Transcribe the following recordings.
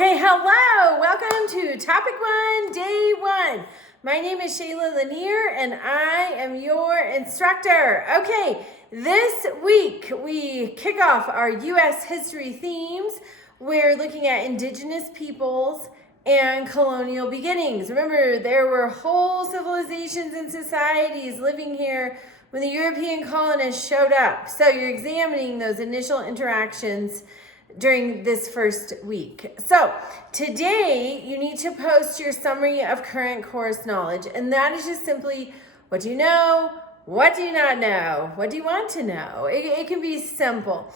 Okay, hello. Welcome to Topic 1, Day 1. My name is Shayla Lanier, and I am your instructor. Okay, this week we kick off our U.S. history themes. We're looking at indigenous peoples and colonial beginnings. Remember, there were whole civilizations and societies living here when the European colonists showed up. So you're examining those initial interactions during this first week. So today you need to post your summary of current course knowledge, and that is just simply what do you know, what do you not know, what do you want to know. It can be simple.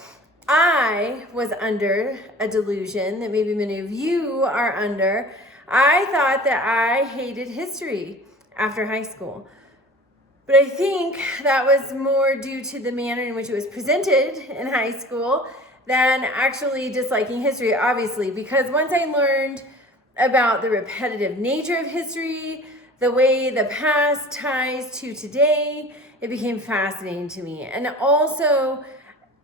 I was under a delusion that maybe many of you are under. I thought that I hated history after high school. But I think that was more due to the manner in which it was presented in high school than actually disliking history, obviously, because once I learned about the repetitive nature of history, the way the past ties to today, it became fascinating to me. And also,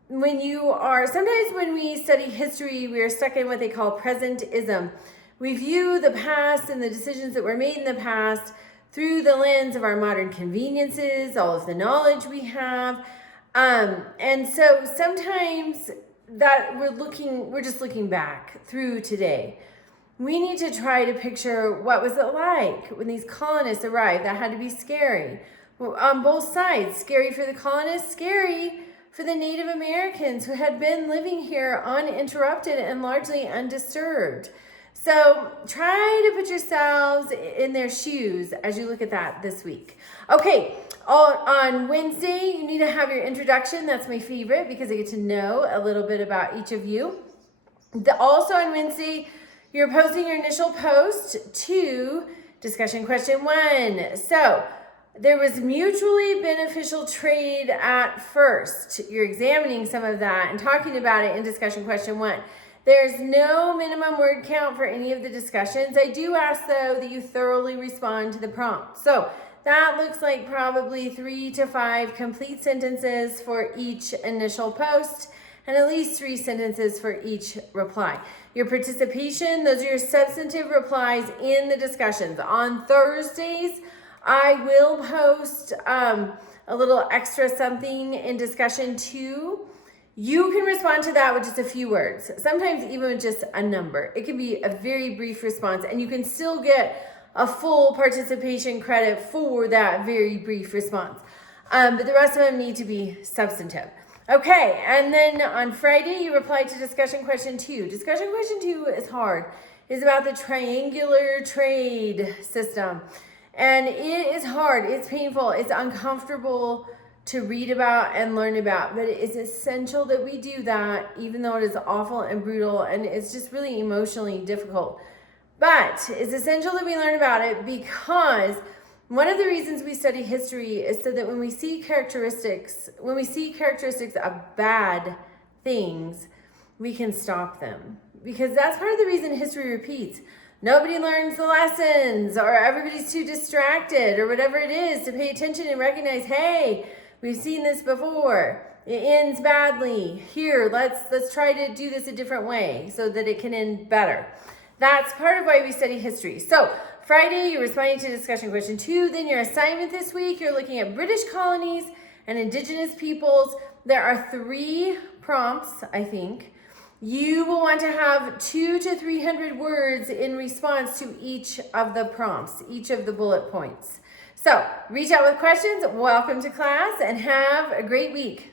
sometimes when we study history, we are stuck in what they call presentism. We view the past and the decisions that were made in the past through the lens of our modern conveniences, all of the knowledge we have. And so sometimes that we're just looking back through today. We need to try to picture what was it like when these colonists arrived. That had to be scary. Well, on both sides, scary for the colonists, scary for the Native Americans who had been living here uninterrupted and largely undisturbed. So try to put yourselves in their shoes as you look at that this week. Okay, on Wednesday, you need to have your introduction. That's my favorite because I get to know a little bit about each of you. Also on Wednesday, you're posting your initial post to discussion question 1. So there was mutually beneficial trade at first. You're examining some of that and talking about it in discussion question 1. There's no minimum word count for any of the discussions. I do ask, though, that you thoroughly respond to the prompt. So that looks like probably 3 to 5 complete sentences for each initial post and at least 3 sentences for each reply. Your participation, those are your substantive replies in the discussions. On Thursdays, I will post a little extra something in discussion 2. You can respond to that with just a few words, sometimes even with just a number. It can be a very brief response, and you can still get a full participation credit for that very brief response. But the rest of them need to be substantive. Okay, and then on Friday, you reply to discussion question 2. Discussion question 2 is hard. It's about the triangular trade system. And it is hard, it's painful, it's uncomfortable to read about and learn about, but it is essential that we do that, even though it is awful and brutal and it's just really emotionally difficult. But it's essential that we learn about it because one of the reasons we study history is so that when we see characteristics of bad things, we can stop them. Because that's part of the reason history repeats. Nobody learns the lessons, or everybody's too distracted, or whatever it is, to pay attention and recognize, hey, we've seen this before. It ends badly. Here, let's try to do this a different way so that it can end better. That's part of why we study history. So Friday, you're responding to discussion question 2. Then your assignment this week, you're looking at British colonies and indigenous peoples. There are 3 prompts, I think. You will want to have 200 to 300 words in response to each of the prompts, each of the bullet points. So reach out with questions. Welcome to class and have a great week.